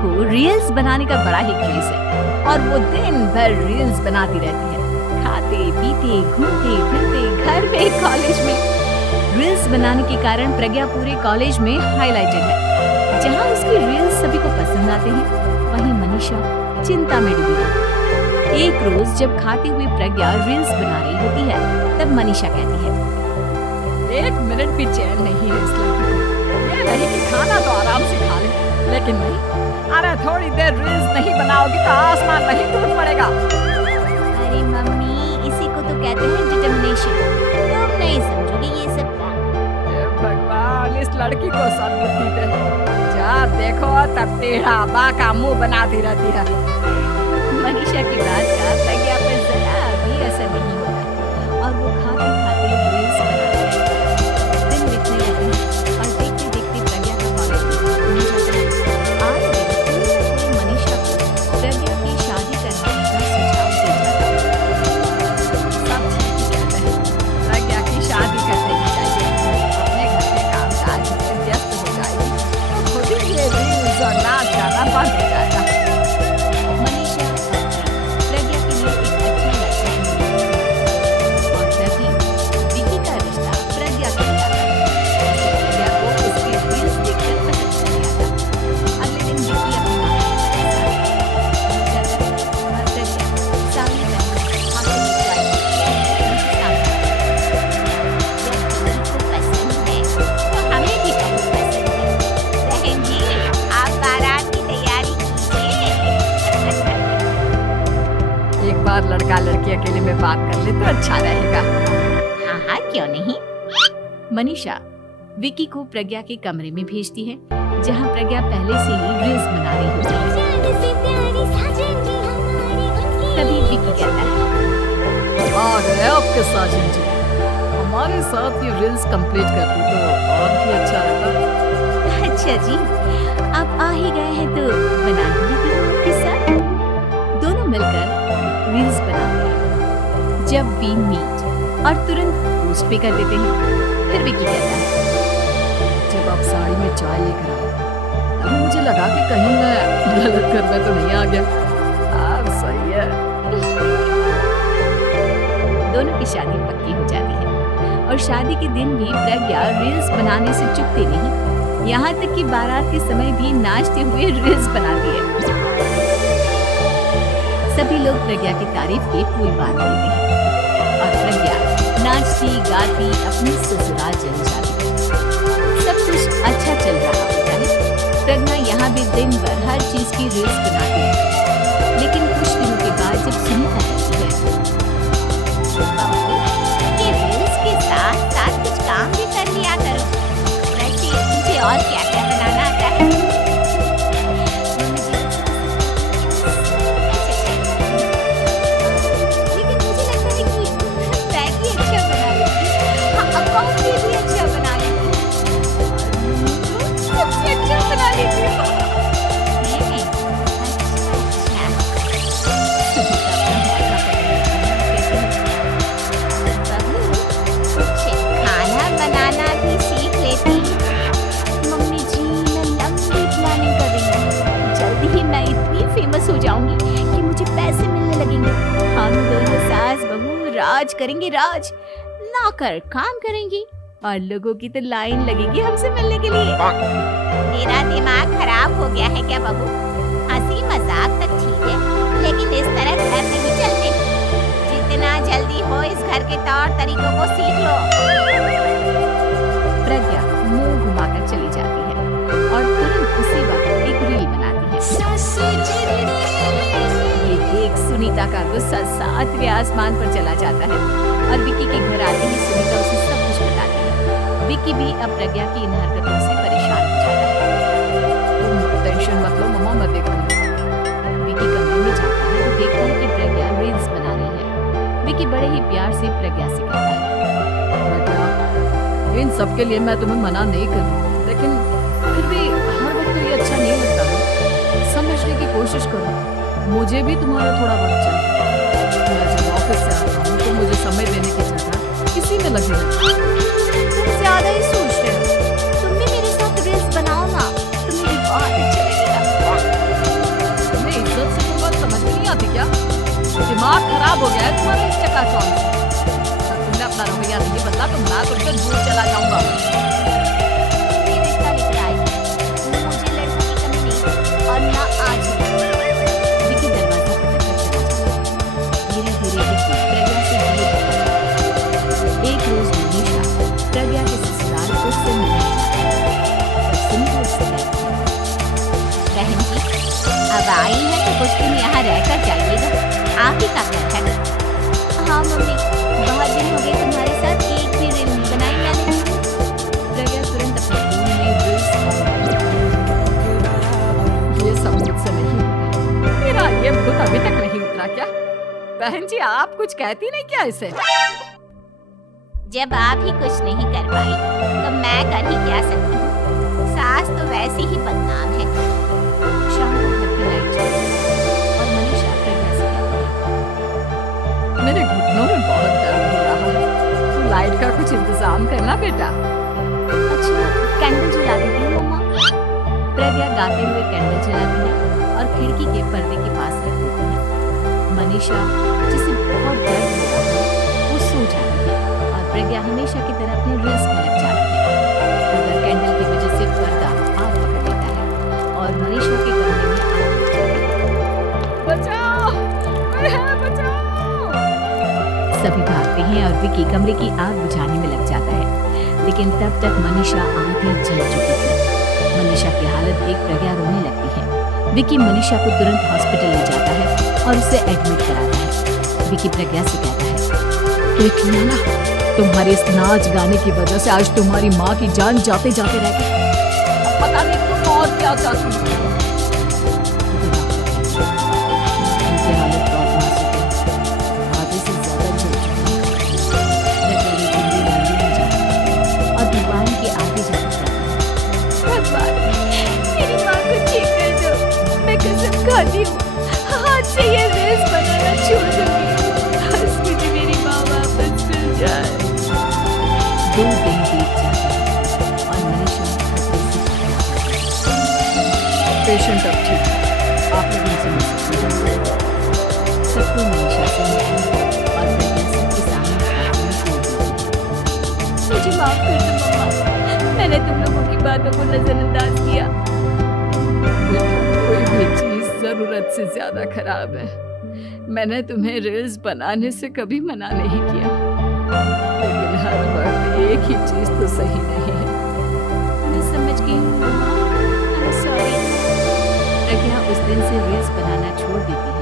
को रील्स बनाने का बड़ा ही क्रेज है और वो दिन भर रील्स बनाती रहती है। खाते पीते घूमते फिरते घर में कॉलेज में रील्स बनाने के कारण प्रज्ञा पूरे कॉलेज में हाईलाइटेड है। जहाँ उसकी रील्स सभी को पसंद आते हैं, वहीं मनीषा चिंता में डूबी है। एक रोज जब खाते हुए प्रज्ञा रील्स बना रही होती है, तब मनीषा कहती है, एक मिनट भी चैन नहीं है इस लड़की को। ये नहीं कि खाना तो आराम से खा ले, लेकिन नहीं, अरे थोड़ी देर रील्स नहीं बनाओगी तो आसमान नहीं टूट पड़ेगा। अरे मम्मी, इसी को तो कहते हैं डिटर्मिनेशन। तुम नहीं समझोगी ये सब का। हे भगवान, इस लड़की को सद्बुद्धि दे। जब देखो तब टेढ़ा बाका मुंह बनाती रहती है। मनीषा की बात का प्रज्ञा पर जरा भी असर नहीं होता और वो खाते खाते रील्स बनाती है। दिन बीतने लगे और देखते देखते प्रज्ञा का कॉलेज में जाता है। आज दिन पूरे मनीषा को प्रज्ञा की शादी करवाने का सुझाव दिया जाता है। सब ठीक ही कहते हैं, प्रज्ञा की शादी कर देनी चाहिए। अपने घर के कामकाज में व्यस्त हो जाएगी तो खुद ही ये रील्स और नाच गाना बंद हो जाएगा। मनीषा प्रज्ञा के लिए एक अच्छा लड़का ढूंढती है और तभी विकी का रिश्ता प्रज्ञा से आता है। प्रज्ञा को उसके रील्स देखकर पसंद चल गया था। अगले दिन विकी अपनी माँ के साथ जाता है और प्रज्ञा सामने बैठकर हाथों में चाय उनके सामने जब विकी को पसंद है तो हमें भी बहुत पसंद है। बहन जी, आप बारात की तैयारी कीजिए। एक बार लड़का लड़की अकेले में बात कर ले तो अच्छा रहेगा। हाँ हाँ, क्यों नहीं। मनीषा विकी को प्रज्ञा के कमरे में भेजती है, जहाँ प्रज्ञा पहले से ही रील्स बना रही होती है। तभी विकी कहता है, आ गए आपके साजन जी। हमारे साथ ये रील्स कंप्लीट कर दी तो और भी अच्छा रहता। अच्छा जी, आप आ ही गए हैं तो बना ही लेती हूँ आपके साथ। दोनों मिलकर रील्स बनाते हैं। जब वी मीट और तुरंत पोस्ट पे कर देते हैं। फिर विकी कहता है, जब आप साड़ी में चाय लेकर आए तब मुझे लगा कि कहीं मैं गलत घर में तो नहीं आ गया। अब सही है। दोनों की शादी पक्की हो जाती है और शादी के दिन भी प्रज्ञा रील्स बनाने से चूकती नहीं। यहाँ तक कि बारात के समय भी नाचते हुए रील्स बनाती है। सभी लोग प्रज्ञा की तारीफ के पुल बांध देते हैं और प्रज्ञा नाचती गाती अपने ससुराल चली जाती है। सब कुछ अच्छा चल रहा होता है। प्रज्ञा यहाँ भी दिन भर हर चीज की रील्स बनाती है, लेकिन कुछ दिनों के बाद जब सुनीता कहती है, ये रील्स के साथ साथ कुछ काम भी कर लिया करो। वैसे मुझे और क्या क्या बनाना आता है। लेकिन मुझे लगता है कि मैगी अच्छा बना लेती हूँ। हाँ, कॉफी भी अच्छा बना लेती हूँ। सबसे अच्छा बना लेती हूँ। खाना बनाना भी सीख लेती। मम्मी जी, मैं लंबी प्लानिंग कर रही हूँ। जल्दी ही मैं इतनी फेमस हो जाऊंगी कि मुझे पैसे मिलने लगेंगे। हम दोनों सास बहू राज करेंगे, राज नौकर काम करेंगी और लोगों की तो लाइन लगेगी हमसे मिलने के लिए। तेरा दिमाग खराब हो गया है क्या बहू? हंसी मजाक तक ठीक है, लेकिन इस तरह घर नहीं चलते। जितना जल्दी हो इस घर के तौर तरीकों को सीख लो। प्रज्ञा मुंह घुमाकर चली जाती है और तुरंत उसी वक्त एक रील बनाती है। ये देख सुनीता का गुस्सा 7वें आसमान पर चला जाता है और विकी के घर आते ही सुनीता उसे सब कुछ बताती है। विकी भी अब प्रज्ञा की इन हरकतों से परेशान हो जाता है। तुम टेंशन मत लो मम्मा, मैं देखूंगी। विकी कमरे में जाता है तो देखता है कि प्रज्ञा रील्स बना रही है। विकी बड़े ही प्यार से प्रज्ञा से कहता है, प्रज्ञा, इन सब के लिए मैं तुम्हें मना नहीं कर रहा, लेकिन फिर भी हर वक्त तो ये अच्छा नहीं लगता है। समझने की कोशिश करो, मुझे भी तुम्हारा थोड़ा वक्त चाहिए। मैं जब ऑफिस से आता हूँ तो मुझे समय देने की जगह इसी में लगी रहती है। तुम ज्यादा ही सोचते हो। तुम भी मेरे साथ रील्स बनाओ ना, तुम्हें भी बहुत अच्छा लगेगा। तुम्हारा इस चकाचौंध से? अगर तुमने अपना रवैया नहीं बदला तो मैं तुमसे दूर चला जाऊंगा। ये रिश्ता लेकर आई हूँ। मुझे लड़कों की कमी नहीं और ना आज है। विकी दरवाजा पटककर चला जाता है। धीरे-धीरे विकी प्रज्ञा से दूर होता है। एक रोज मनीषा प्रज्ञा के ससुराल उससे मिलने जाती है। पर सिंधु उससे कहती है, बहन जी, अब आई है तो कुछ दिन यहाँ रहकर जाइएगा। आप ही का घर है। हाँ मम्मी, बहुत दिन हो गए तुम्हारे साथ एक भी रील नहीं बनाई मैंने। प्रज्ञा तुरंत अपने फोन में रील्स ये सब मुझसे नहीं होगा। मेरा ये भूत अभी तक नहीं उतरा क्या? बहन जी आप कुछ कहती नहीं क्या इसे? जब आप ही कुछ नहीं कर पाई तो मैं कर ही क्या सकती हूँ। सास तो वैसे ही बदनाम है। शाम को घर की लाइट चली और मनीषा प्रज्ञा से कहती है, मेरे घुटनों में बहुत दर्द हो रहा है। तो लाइट का कुछ इंतजाम करना बेटा। अच्छा, कैंडल जला देती हूँ मम्मा। प्रज्ञा गाते हुए कैंडल जलाती है और खिड़की के पर्दे के पास रख देती है। मनीषा जिसे बहुत दर्द हो रहा है वो सो जाती है और प्रज्ञा हमेशा की तरह अपने रील्स में लग जाती है। उधर कैंडल की वजह से पर्दा आग पकड़ लेता है और मनीषा के कमरे में आग लग जाती है। बचाओ! बचाओ! सभी भागते हैं और विकी कमरे की आग बुझाने में लग जाता है, लेकिन तब तक मनीषा आधी जल चुकी थी। मनीषा की हालत देख प्रज्ञा रोने लगती है। विकी मनीषा को तुरंत हॉस्पिटल ले जाता है और उसे एडमिट कराता है। विकी प्रज्ञा से कहता है, देख लिया ना, तुम्हारे इस नाच गाने की वजह से आज तुम्हारी माँ की जान जाते जाते रह गई। अब पता नहीं तुम और क्या चाहती हो। उनकी हालत बहुत नाजुक है, आधे से ज्यादा जल चुकी है। प्रज्ञा ने दिल्ली मंदिर में जाती और भगवान के आगे जाकर कहती है, भगवान, मेरी माँ को ठीक कर दो। मैं कसम खाती हूँ, आज से ये रील्स बनाना छोड़ दूंगी। बस मुझे मेरी माँ वापस मिल जाए। 2 दिन बीत जाते हैं और मनीषा खतरे से बाहर जाती है। पेशेंट अब ठीक है, आप लोग उनसे मिल सकते हैं। सबको मनीषा से मिलती है और प्रज्ञा सबके सामने हाथ में तोड़ देती है। मुझे माफ कर दो मम्मा, मैंने तुम लोगों की बातों को नजरअंदाज किया। बेटा, कोई भी चीज जरूरत से ज्यादा खराब है। मैंने तुम्हें रील्स बनाने से कभी मना नहीं किया, लेकिन हर वक्त एक ही चीज तो सही नहीं है। मैं समझ गई हूँ मम्मा, I'm sorry। प्रज्ञा उस दिन से रील्स बनाना छोड़ देती है